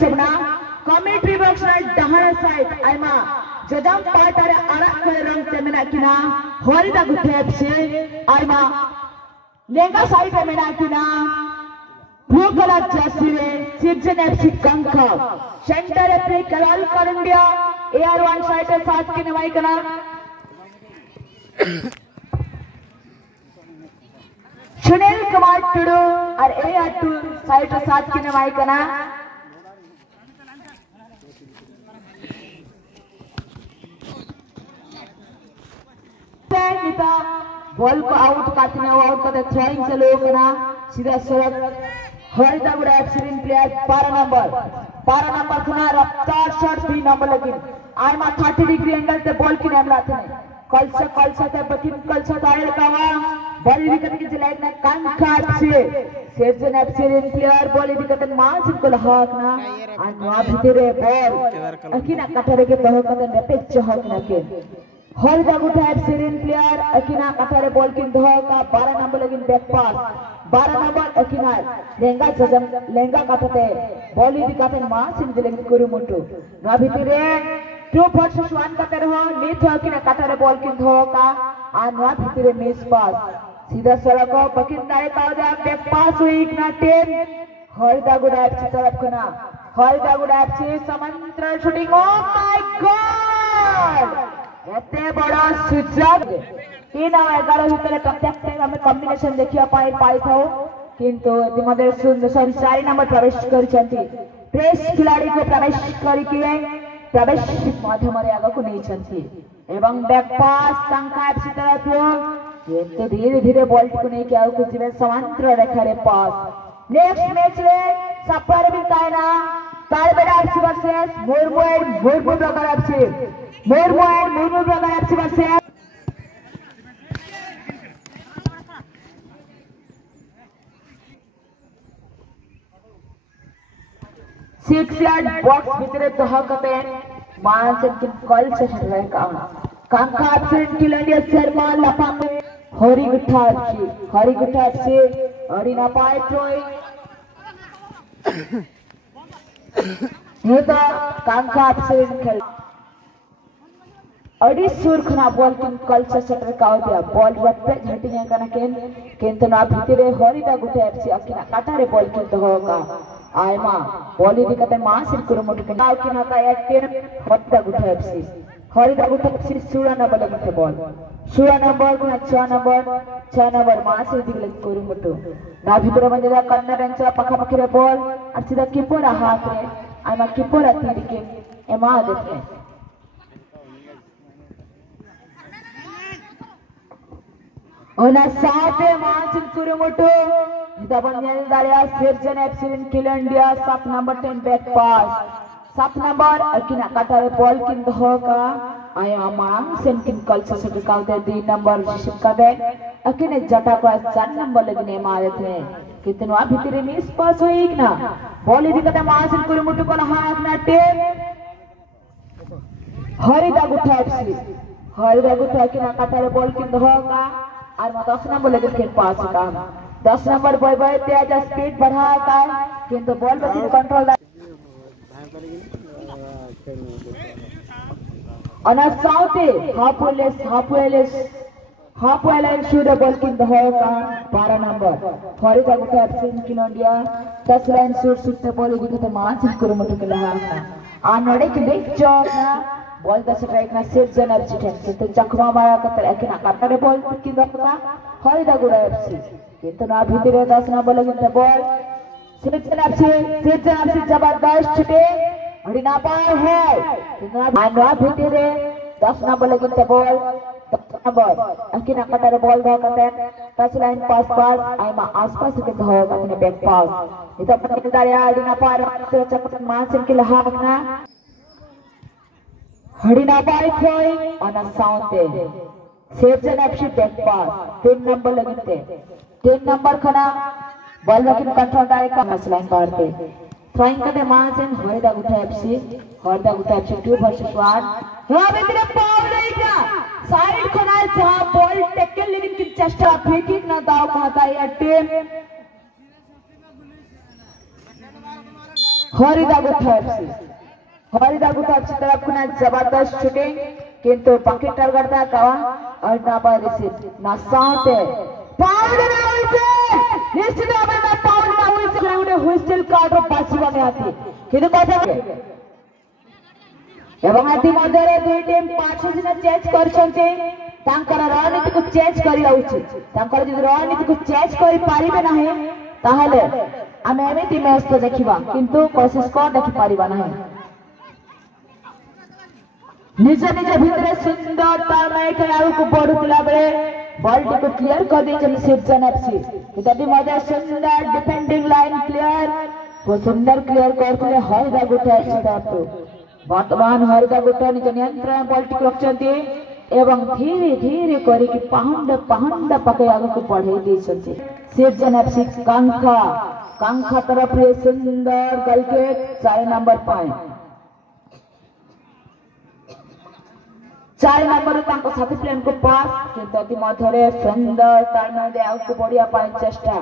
cebna commentary box na dahana side aima jajam part are arak kore rang temena kina horida guthe FC aima lenga side temena kina blue color jersey re Sirjan FC Kanka center FC Kalal Karundia AR1 side ke साथ की नवाई कना सुनील कुमार टुडू और AR2 side के साथ की नवाई कना निता ball को out करते हैं आउट करते थ्रोइंग से लोग कना सीधा सड़क हरिता गुड़ा एक्सीडेंट प्लेयर 12 नंबर खुना रफ्तार शॉट 3 नंबर लेकिन आयमा 30 डिग्री एंगल ते बॉल की नाम लाते हैं कलसा ते बकिन कलसा दायर कावा बॉल विकेट की जलाइट ना कांखा से सेर्जन एक्सीडेंट प्लेयर बॉल विकेट मान सिंपल हाक ना अनवा भितरे बॉल अकिना कटरे के तह कते नेपेच चहक ना के हरिता गुड़ा एक्सीडेंट प्लेयर अकिना कटरे बॉल की दह का 12 नंबर लेकिन बैक पास 12 नंबर अकिना लेंगा कटते बॉल विकेट मान सिंपल लेकिन कुरुमुटु ना भितरे 2 versus 1 करते रहो नीथ अकिना कटरे बॉल की दह का अनवा भितरे मिस पास सीधा सड़क बकिन दाए का जा बैक पास हुई ना 10 हरिता गुड़ा FC तरफ कना हरिता गुड़ा FC समंत्र शूटिंग ओ माय गॉड एते बड़ा सुजग 3 और 11 ভিতরে প্রত্যেকটা আমি কম্বিনেশন দেখিয়া পাইথাও কিন্তু ইতিমধ্যে সরি 4 नंबर प्रवेश करिसंती प्रेस खिलाड़ी को प्रवेश करिके प्रवेश माध्यम रे आगो को नैछंती एवं बैक पास कांका FC तरफ ये धीरे धीरे बॉल को नहीं क्या कुछ में समांतर रेखा रे पास नेक्स्ट मैच रे सपर भी तायना तालबेड़ा FC वर्सेस मुरमुर ब्रदर FC मुरमुर brother FC versus 6 yard box भितरे दहकते मानसिक की कॉल से रहे कांका FC किलंडिया शर्मा लपामे हरिगुठा FC अरिना पाए ट्रोय ये तो कांका FC खेल अड़ी सुर खना बॉल की कल से सेटर का दिया बॉल वट्टे झटिया कना केन तो ना भितरे हरिता गुठा FC अकिना काटारे बॉल की दहका आयमा बॉल दिकते मासिर कुरुमुट के नाव की नाता 10 हरिता गुठा FC 16 नंबर लगते बॉल 16 नंबर को 6 नंबर मासिर दिगले कुरुमुटु ना भितर बंदेदा कन्नडंचा पखापखिरे बॉल और सीधा कीपर हाथ रे आयमा कीपर तीर के एमा देते ओना साथे मासिर कुरुमुटु इदा बंदेदा दारिया सिर्जन FC किलंडिया 7 नंबर 10 बैक पास 7 नंबर अकिना काटारे बॉल किन दहका आया मांग सेंकिन कलसा से काउते 3 नंबर शिका दे अकिने जटा को 4 नंबर लगने मारे थे कितनो भितरे मिस पास होई ना बॉल दिकते मासिन कुरुमुटु को हाथ ना टेप हरिता गुठा किना काटारे बॉल किन दहका और 10 नंबर लगे के पास का 10 नंबर बॉय तेज स्पीड बढ़ाता किंतु बॉल पर कंट्रोल अना साउथे हाफ वाले शूट बॉल की दहका 12 नंबर हरिता गुठा FC किलंडिया 10 लाइन शूट सुट्टे बॉल दिखते मानसिक कुरुमुटु के लहा आ नडे के बिग चॉक ना बॉल का स्ट्राइक ना सिर्जन FC टेंस तो चकमा मारा कतर एकिना काटरे बॉल की दहका हरिता गुठा FC किंतु ना भितरे 10 नंबर लगते बॉल सिर्जन FC जबरदस्त छुटे हरिना पाए है ना भितरे 10 नंबर लगते बॉल 10 नंबर अकिना कटर बॉल धकते टच लाइन पास आइमा आसपास के धकते बैक पास इता पटक दारिया हरिना पार चकट मानसिन के लहाकना हरिना पाए खोई अना साउते सेर्जन FC बैक पास 3 नंबर लगते 3 नंबर खना बॉल रखिन कंट्रोल दारिया का टच लाइन पारते थ्रोइंग करते मानसिन हरिता गुठा FC 2 versus 1 यहां पे तेरे पावर नहीं क्या साइड कोना से बॉल टैकल लेकिन की चेष्टा फेंकी ना दाव कहता है टीम हरिदागुठा एफसी हरिदागुठा एफसी तरफ खुना जबरदस्त शूटिंग किंतु बाकी टारगेट था कावा और ना पर रिसीव ना साउंड पाउंड ना होइছে निश्चित भाबे ना पाउंड ना होइছে गुटे हुइस्टल कार्ड बासिबा निहाती किंतु কথা এবং আদি মধ্যে দুই টিম 5 দিন চেঞ্জ করছন্তে তাঙ্কর রণনীতি কো চেঞ্জ করিয়া উচিত তাঙ্কর যদি রণনীতি কো চেঞ্জ করি পারিবে না তাহলে আমি এমিতি ম্যাচ তো দেখিবা কিন্তু কোশিশ কর দেখি পারিবা না निज निज भितर सुंदर तालमेल के आगु को बढ़ुतला बेले बॉल को क्लियर कर दे जम सिर्जन एफसी इतनी मजा सुंदर डिफेंडिंग लाइन क्लियर वो सुंदर क्लियर करथले हरिदागुठा एफसी तरफ वर्तमान हरिदागुठा निज नियंत्रण बॉल टिक रखचंती एवं धीरे धीरे करी कि पाहुंड पाहुंड पके आगु को बढ़ाई देछंती सिर्जन एफसी कांखा तरफ रे सुंदर गोल के 4 नंबर 4 नंबर तांको साथी प्लेन को पास किंतु अति मध्यरे सुंदर तालमेल दे आगु बढ़िया पाई चेष्टा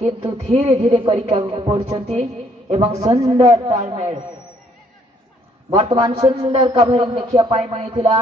किंतु धीरे धीरे करी आगु बढ़चंती एवं सुंदर तालमेल वर्तमान सुंदर कवरिंग देखिया पाई मनिथिला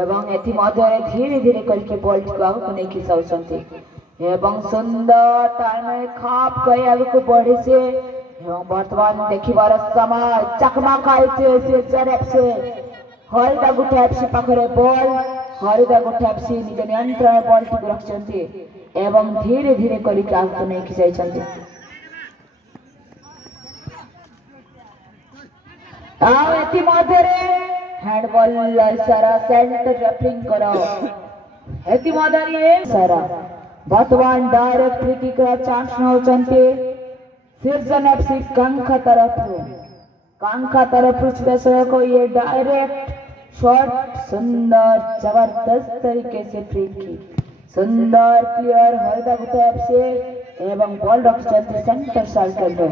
एवं एथि मध्यरे धीरे धीरे करी बॉल को आगु को नेकी साउचंती एवं सुंदर तालमेल खाप कई आगु को बढ़े से एवं वर्तमान देखिबार समय चकमा खाइছে से जरेप से हरिदागुठा एफसी पाखरे बॉल हरिदागुठा एफसी निज नियंत्रण बॉल टिक रखचंती एवं धीरे धीरे करी आगु को नेकी जाइचंती आओ एति मध्यरे हैंडबॉल सारा सेंटर रेफरिंग करो एति मध्यरे सारा वर्तमान डायरेक्ट फ्री किक का चांस नउचंती सिर्जन एफसी कांखा तरफ दर्शकों को ये डायरेक्ट शॉट सुंदर जबरदस्त तरीके से फ्री किक सुंदर क्लियर हरिदागुठा एफसी एवं बॉल रखचंती सेंटर सर्कल रो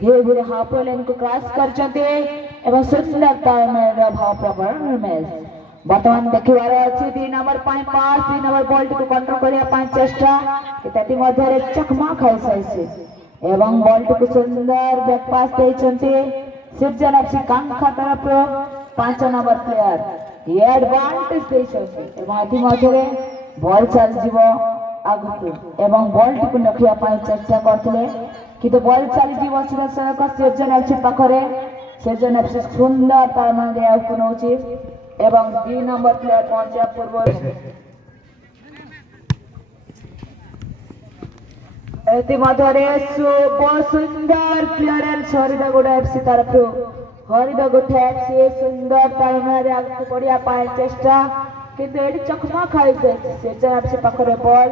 धीरे धीरे हाफ लाइन को क्रॉस करचंती एवं सुंदर तालमेल भाव प्रबल मैच वर्तमान देखिबार अछि 2 नंबर 5 नंबर बॉल को कंट्रोल करिया पाई चेष्टा इतति मध्य चकमा खाइ सैसे एवं बॉल को सुंदर बैक पास देचंती सिर्जन एफसी कांखा तरफ 5 नंबर प्लेयर ये एडवांटेज देचंती एवं अति मध्य बॉल चल जीवो आगु एवं बॉल को नखिया पाई चेष्टा करथले कि तो बॉल चल जीवो सिर्जन सिर्जन एफसी पाखरे सिर्जन एफसी सुंदर तालमेल दे आगु नउची एवं 2 नंबर प्लेयर पहुंचा पूर्व एति मध्यरे सुंदर क्लियरेंस हरिदागुठा एफसी तरफ हरिदागुठा एफसी सुंदर तालमेल रे आगु बढ़िया पाए चेष्टा किंतु एडी चकमा खाइ जाय सिर्जन एफसी पाखरे बॉल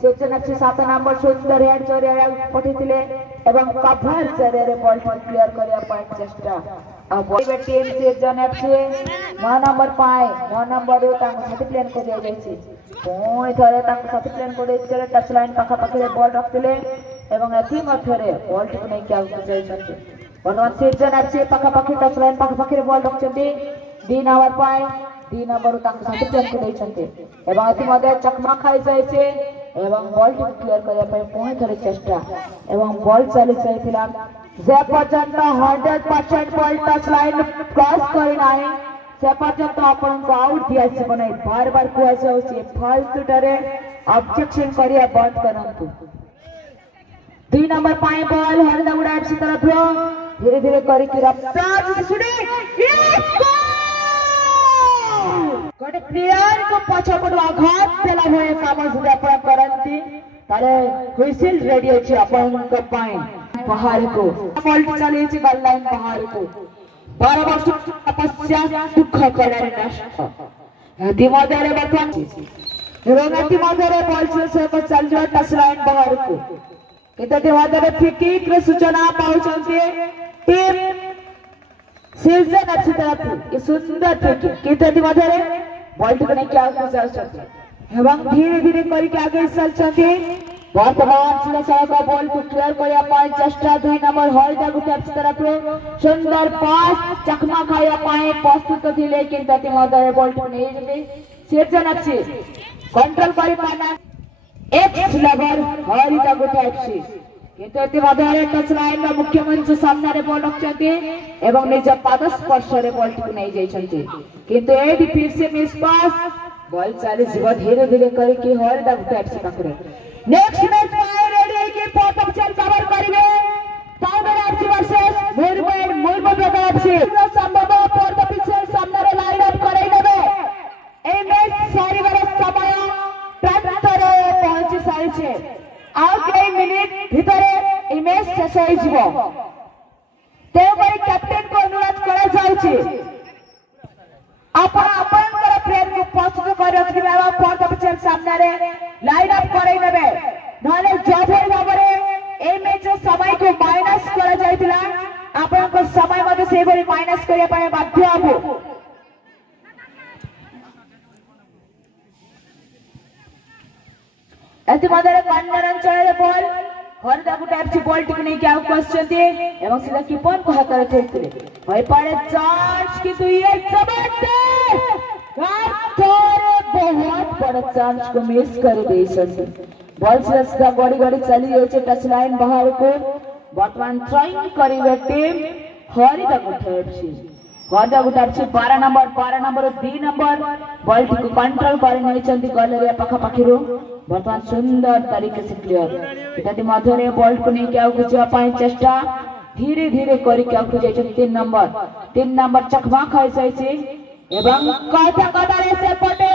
सिर्जन एफसी 7 नंबर सुंदर हेड चोरिया पठिथिले एवं कवर चरे बॉल क्लियर करिया पाए चेष्टा अब team Srijan FC 9 number 9 number तांको साथी प्लेन को दिया जायछि कोई थरे तांको साथी प्लेन को दे चले टच लाइन पाखा पाखरे बॉल रखथिले एवं एथि मध्यरे बॉल को नै क्या जायछन्ति वर्तमान सिर्जन एफसी पाखा पाखी टच लाइन पाखा पाखरे बॉल रखछन्ति 2 नंबर 3 नंबर तांको साथी प्लेन को दैछन्ति एवं एथि मध्य चकमा खाइ जायछि एवं बॉल को क्लियर करिया पय कोई थरे चेष्टा एवं बॉल चली जायथिला जे पर्यंत 100% बॉल टच लाइन क्रॉस करि नाही से पर्यंत आपन को आउट दिया से बनै बार बार कुआ जाउछि फालतू डरे ऑब्जेक्शन करिया बंद करंतु 2 नंबर 5 बॉल हरिदागुठा एफसी तरफ धीरे धीरे करी कि रफ्तार से शूटिंग गोटे प्लेयर को पछपट आघात देला होय काम से अपन करंती तारे हुइसिल रेडी अछि अपन को पाए बाहर को बॉल चली छि गोल लाइन बाहर को 12 वर्ष तपस्या दुख करने नष्ट दिमागरे बर्तमान रोनाती मध्यरे बॉल से को चल जो टच लाइन बाहर को इतते मध्यरे फ्री किक रे सूचना पाउचंती टीम सिर्जन एफसी तरफ ये सुंदर फ्री किक इतते मध्यरे बॉल को नहीं क्या चलछंती एवं धीरे धीरे करी के आगे चलछंती वर्तमान सीधा का बॉल को क्लियर करिया पाए चेष्टा 2 नंबर हरिदागुठा एफसी तरफ सुंदर पास चकमा खाया पाए प्रस्तुत थिले किंतु अति मध्यरे बॉल को नहीं जते सिर्जन एफसी कंट्रोल करी पाना एक्स लेवल हरिदागुठा एफसी किंतु इतिमध्य टच लाइन मुख्य मंच सामने बॉल रखते एवं निज पाद स्पर्श रे बॉल को नहीं जाइछंती किंतु एडी फिर से मिस पास बॉल चली जीव धीरे धीरे करके हरिदा गुटाएछि पाखरे नेक्स्ट मैच में रेडी के फोर्थ ऑप्शन कवर करिवे टाइगर एफसी वर्सेस मुरमुर ब्रदर एफसी संभव फोर्थ ऑप्शन सामने रे लाइन अप कराई देबे ए मैच सारीवर समय प्रांतरे पहुंची सारिछे आउ कई मिनिट भितरे ए मैच शेष होई जिवो तेबरी कैप्टन को अनुरोध करा जाउछि आपण आपनकर प्लेयर को प्रस्तुत कर रखिबे आ फोर्थ ऑप्शन सामने रे लाइन अप कराई देबे नले जभर भाबरे ए मैच समय को माइनस करा जायतिला आपण को समय मध्ये सेबरी माइनस करिया पय बाध्य हबो एति मदरे कन्नर अंचल बॉल हरदा गुटाएछि बॉल टिक नै के आउट करछथि एवं सीधा कीपर को हाथ रे ठेकले भाई पाड़े चांस कि तू ये जबरदस्त बहुत बड़ा चांस को मिस कर देछथि बॉल सीधा गड़ी गड़ी चली जाइछे टच लाइन बाहर को वर्तमान थ्रोइंग करिवे टीम हरदा गुटाएछि 12 नंबर 2 नंबर बॉल को कंट्रोल कर नै चंदी गॉलरिया पाखा पाखिरो वर्तमान सुंदर तरीके से क्लियर इत्यादि मध्य बॉल को नहीं क्या पाई चेष्टा धीरे धीरे करके आउट जाइछन 3 नंबर चकमा खाई जाइछे एवं कथा कथा से पटे